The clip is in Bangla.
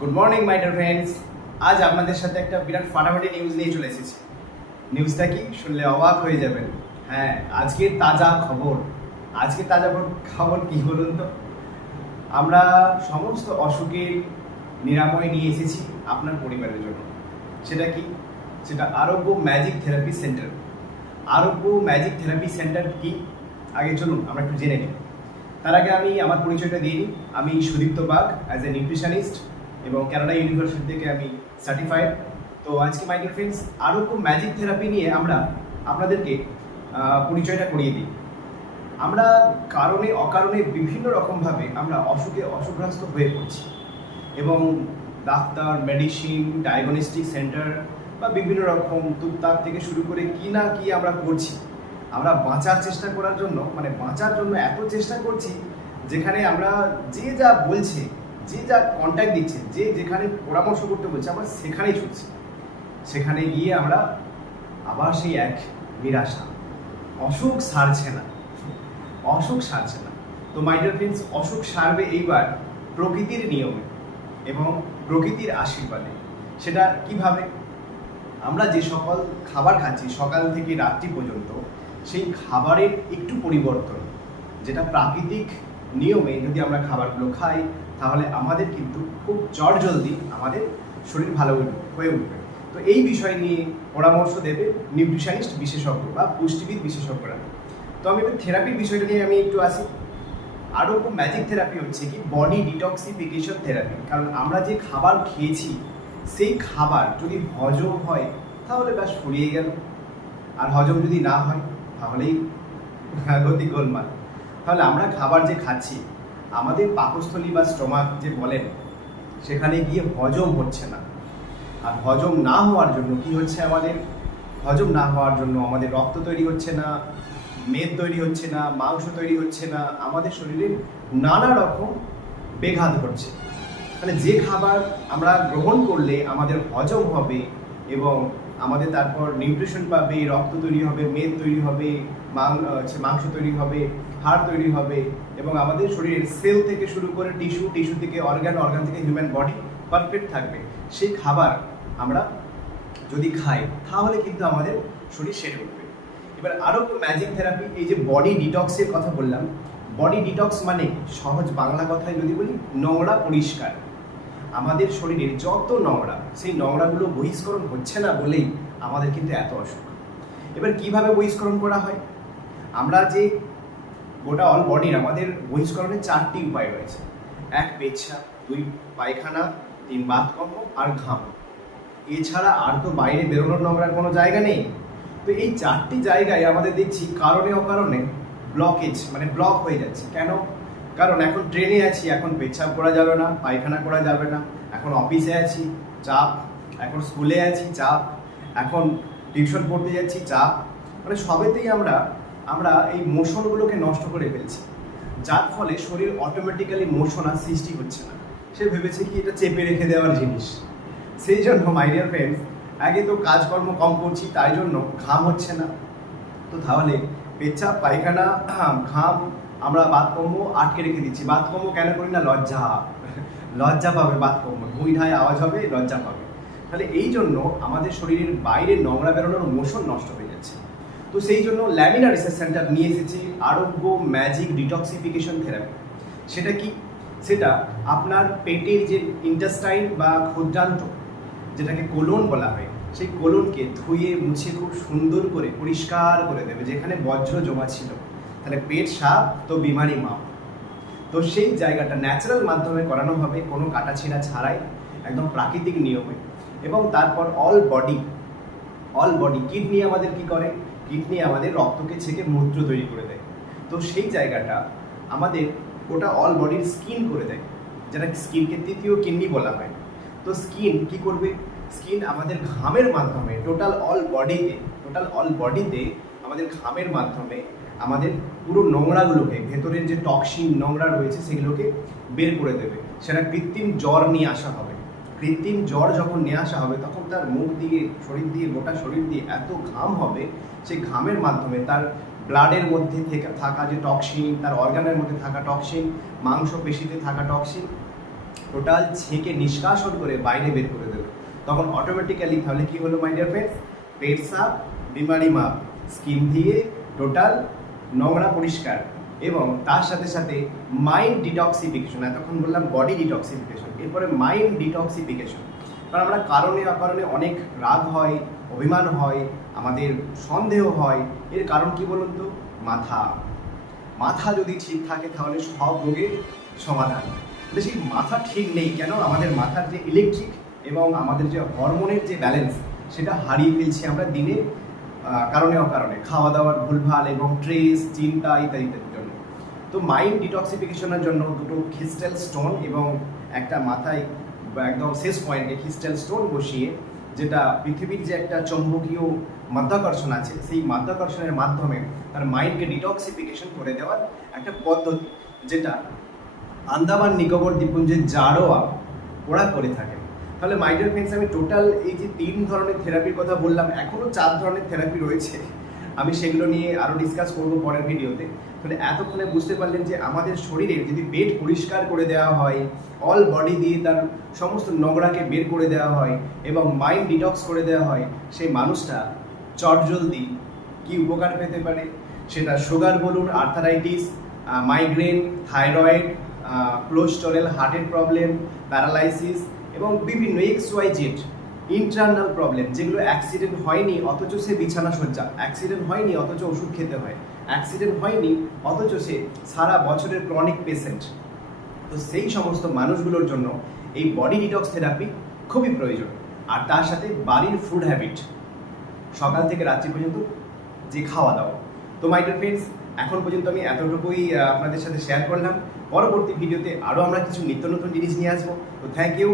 Good morning my dear friends. আজ আপনাদের সাথে একটা বিরাট ফাটাফাটি নিউজ নিয়ে চলে এসেছি। নিউজটা কি শুনলে অবাক হয়ে যাবেন। হ্যাঁ, আজকের তাজা খবর। আজকের তাজা খবর কি বলুন তো? আমরা সমস্ত অসুখের নিরাময় নিয়ে এসেছি আপনার পরিবারের জন্য। সেটা কি? সেটা আরোগ্য ম্যাজিক থেরাপি সেন্টার। আরোগ্য ম্যাজিক থেরাপি সেন্টার কি? আগে চলুন আমরা একটু জেনে নিই। তার আগে আমি আমার পরিচয়টা দিয়ে নিই। আমি Sudipta Bag, as a nutritionist, এবং কানাডা ইউনিভার্সিটি থেকে আমি সার্টিফাইড। তো আজকে my dear friends, Arogya magic therapy নিয়ে আমরা আপনাদেরকে পরিচয়টা করিয়ে দিই। আমরা কারণে অকারণে বিভিন্ন রকমভাবে আমরা অসুখগ্রস্ত হয়ে পড়ছি, এবং ডাক্তার, মেডিসিন, ডায়াগনস্টিক সেন্টার বা বিভিন্ন রকম টুকটাক থেকে শুরু করে কি না কি আমরা করছি। আমরা বাঁচার চেষ্টা করার জন্য, বাঁচার জন্য এত চেষ্টা করছি, যেখানে আমরা যে যা বলছে, যে যা কন্ট্যাক্ট দিচ্ছে, যে যেখানে পরামর্শ করতে বলছে, আমরা সেখানেই ছুটছি। সেখানে গিয়ে আমরা আবার সেই এক নিরাশা, অসুখ সারছে না, অসুখ সারছে না। তো মাই ডিয়ার ফ্রেন্ডস, অসুখ সারবে এইবার প্রকৃতির নিয়মে এবং প্রকৃতির আশীর্বাদে। সেটা কিভাবে? আমরা যে সকল খাবার খাচ্ছি সকাল থেকে রাত্রি পর্যন্ত, সেই খাবারের একটু পরিবর্তন, যেটা প্রাকৃতিক নিয়মে যদি আমরা খাবারগুলো খাই, তাহলে আমাদের কিন্তু খুব জলদি আমাদের শরীর ভালো হয়ে উঠবে। তো এই বিষয় নিয়ে পরামর্শ দেবে নিউট্রিশনিস্ট বিশেষজ্ঞ বা পুষ্টিবিদ বিশেষজ্ঞরা। তো আমি থেরাপির বিষয়টা নিয়ে আমি একটু আসি। আরোগ্য ম্যাজিক থেরাপি হচ্ছে কি বডি ডিটক্সিফিকেশন থেরাপি। কারণ আমরা যে খাবার খেয়েছি, সেই খাবার যদি হজম হয় তাহলে ব্যাস ফুরিয়ে গেল, আর হজম যদি না হয় তাহলেই গতি গোলমাল। তাহলে আমরা খাবার যে খাচ্ছি, আমাদের পাকস্থলী বা স্টমাক যে বলেন, সেখানে গিয়ে হজম হচ্ছে না। আর হজম না হওয়ার জন্য কি হচ্ছে? হজম না হওয়ার জন্য আমাদের রক্ত তৈরি হচ্ছে না, মেদ তৈরি হচ্ছে না, মাংস তৈরি হচ্ছে না, আমাদের শরীরে নানা রকম ব্যাঘাত ঘটছে। মানে যে খাবার আমরা গ্রহণ করলে আমাদের হজম হবে এবং আমাদের তারপর নিউট্রিশন পাবে, রক্ত তৈরি হবে, মেদ তৈরি হবে, মাংস তৈরি হবে, হাড় তৈরি হবে, এবং আমাদের শরীরের সেল থেকে শুরু করে টিস্যু থেকে অর্গান থেকে হিউম্যান বডি পারফেক্ট থাকবে, সেই খাবার আমরা যদি খাই তাহলে কিন্তু আমাদের শরীর সেরে উঠবে। এবার আরোগ্য ম্যাজিক থেরাপি, এই যে বডি ডিটক্সের কথা বললাম, বডি ডিটক্স মানে সহজ বাংলা কথায় যদি বলি, নোংরা পরিষ্কার। আমাদের শরীরের যত নোংরা, সেই নোংরাগুলো বহিষ্করণ হচ্ছে না বলেই আমাদের কিন্তু এত অসুখ। এবার কিভাবে বহিষ্করণ করা হয়? আমরা যে গোটা অল বডির আমাদের বহিষ্করণের 4টি উপায় রয়েছে। 1 পেচ্ছাপ, 2 পায়খানা, 3 বাতকর্ম, আর ঘাম। এছাড়া আর তো বাইরে বেরোনোর নোংরার কোনো জায়গা নেই। তো এই 4টি জায়গায় আমাদের দেখছি কারণে অকারণে ব্লক হয়ে যাচ্ছে। কেন? কারণ এখন ট্রেনে আছি, এখন পেচ্ছাপ করা যাবে না, পায়খানা করা যাবে না, এখন অফিসে আছি, চাপ, এখন স্কুলে আছি, চাপ, এখন টিউশন পড়তে যাচ্ছি, চাপ। সবেতেই আমরা এই মোশনগুলোকে নষ্ট করে ফেলছি, যার ফলে শরীর অটোমেটিক্যালি মোশন আর সৃষ্টি হচ্ছে না। সে ভেবেছে কি এটা চেপে রেখে দেওয়ার জিনিস। সেই জন্য মাই ডিয়ার ফ্রেন্ডস, আগে তো কাজকর্ম কম করছি, তাই জন্য ঘাম হচ্ছে না। তো তাহলে পেচ্ছাপ, পায়খানা, ঘাম, আমরা বাতকর্ম আটকে রেখে দিচ্ছি। বাতকর্ম কেন করি না? লজ্জা পাবে বাতকর্ম, ভুঁই ঢায় আওয়াজ হবে, লজ্জা পাবে। তাহলে এই জন্য আমাদের শরীরের বাইরে নোংরা বেরোনোর মোশন নষ্ট হয়ে যাচ্ছে। তো সেই জন্য ল্যামিনা রিসার্চ সেন্টার নিয়ে এসেছি আরোগ্য ম্যাজিক ডিটক্সিফিকেশন থেরাপি। সেটা কি? সেটা আপনার পেটের যে ইন্টেস্টাইন বা ক্ষুদ্রান্ত, যেটাকে কোলন বলা হয়, সেই কোলনকে ধুয়ে মুছে খুব সুন্দর করে পরিষ্কার করে দেবে, যেখানে বজ্র জমা ছিল। তাহলে পেট সাফ তো বিমারি মাপ। তো সেই জায়গাটা ন্যাচারাল মাধ্যমে করানো হবে, কোনো কাটাছিঁড়া ছাড়াই, একদম প্রাকৃতিক নিয়মে। এবং তারপর অল বডি কিডনি আমাদের কি করে? কিডনি আমাদের রক্তকে ছেঁকে মূত্র তৈরি করে দেয়। তো সেই জায়গাটা আমাদের ওটা অল বডির স্কিন করে দেয়, যেটা স্কিনকে 3য় কিডনি বলা হয়। তো স্কিন কি করবে? স্কিন আমাদের ঘামের মাধ্যমে টোটাল অল বডিতে আমাদের ঘামের মাধ্যমে আমাদের পুরো নোংরাগুলোকে, ভেতরের যে টক্সিন নোংরা রয়েছে, সেগুলোকে বের করে দেবে। সেটা কৃত্রিম জ্বর নিয়ে আসা হবে। কৃত্রিম জ্বর যখন নিয়ে আসা হবে, তখন তার মুখ দিয়ে, শরীর দিয়ে, গোটা শরীর দিয়ে এত ঘাম হবে, সেই ঘামের মাধ্যমে তার ব্লাডের মধ্যে থেকে থাকা যে টক্সিন, তার অর্গানের মধ্যে থাকা টক্সিন, মাংসপেশিতে থাকা টক্সিন, টোটাল ছেঁকে নিষ্কাশন করে বাইরে বের করে দেবে। তখন অটোমেটিক্যালি তাহলে কি হলো মাই ডিয়ার ফ্রেন্ডস, পেট সাফ, বিমারি মাপ, স্কিন দিয়ে টোটাল নোংরা পরিষ্কার, এবং তার সাথে সাথে মাইন্ড ডিটক্সিফিকেশন। এতক্ষণ বললাম বডি ডিটক্সিফিকেশন, এরপরে মাইন্ড ডিটক্সিফিকেশন। কারণ আমরা কারণে অকারণে অনেক রাগ হয়, অভিমান হয়, আমাদের সন্দেহ হয়। এর কারণ কি বলুন তো? মাথা যদি ঠিক থাকে তাহলে সব রোগের সমাধান। তাহলে সেই মাথা ঠিক নেই কেন? আমাদের মাথার যে ইলেকট্রিক এবং আমাদের যে হরমোনের যে ব্যালেন্স, সেটা হারিয়ে ফেলছি আমরা দিনে কারণে অকারণে, খাওয়া দাওয়ার ভুলভাল এবং স্ট্রেস, চিন্তা ইত্যাদি ইত্যাদির জন্য। তো মাইন্ড ডিটক্সিফিকেশনের জন্য দুটো ক্রিস্টাল স্টোন এবং একটা মাথায় একদম শেষ পয়েন্টে ক্রিস্টাল স্টোন বসিয়ে, যেটা পৃথিবীর যে একটা চৌম্বকীয় মাধ্যাকর্ষণ আছে, সেই মাধ্যাকর্ষণের মাধ্যমে তার মাইন্ডকে ডিটক্সিফিকেশন করে দেওয়ার একটা পদ্ধতি, যেটা আন্দামান নিকোবর দ্বীপপুঞ্জের জারোয়া ওরা করে থাকে। তাহলে মাই ডিয়ার ফ্রেন্ডস, আমি টোটাল এই যে 3 ধরনের থেরাপির কথা বললাম, এখনও 4 ধরনের থেরাপি রয়েছে, আমি সেগুলো নিয়ে আরও ডিসকাস করবো পরের ভিডিওতে। তাহলে এতক্ষণে বুঝতে পারলেন যে আমাদের শরীরের যদি পেট পরিষ্কার করে দেওয়া হয়, অল বডি দিয়ে তার সমস্ত নোংরাকে বের করে দেওয়া হয় এবং মাইন্ড ডিটক্স করে দেওয়া হয়, সেই মানুষটা চটজলদি কি উপকার পেতে পারে। সেটা সুগার বলুন, আর্থারাইটিস, মাইগ্রেন, থাইরয়েড, কোলেস্টেরল, হার্টের প্রবলেম, প্যারালাইসিস এবং বিভিন্ন XYZ ইন্টারনাল প্রবলেম, যেগুলো অ্যাক্সিডেন্ট হয়নি অথচ সে বিছানা সজ্জা, অ্যাক্সিডেন্ট হয়নি অথচ ওষুধ খেতে হয়, অ্যাক্সিডেন্ট হয়নি অথচ সে সারা বছরের ক্রনিক পেশেন্ট। তো সেই সমস্ত মানুষগুলোর জন্য এই বডি ডিটক্স থেরাপি খুবই প্রয়োজন। আর তার সাথে বাড়ির ফুড হ্যাবিট, সকাল থেকে রাত্রি পর্যন্ত যে খাওয়া দাওয়া। তো মাই ডিয়ার ফ্রেন্ডস, এখন পর্যন্ত আমি এতটুকুই আপনাদের সাথে শেয়ার করলাম। পরবর্তী ভিডিওতে আরও আমরা কিছু নিত্য নতুন জিনিস নিয়ে আসবো। তো থ্যাংক ইউ।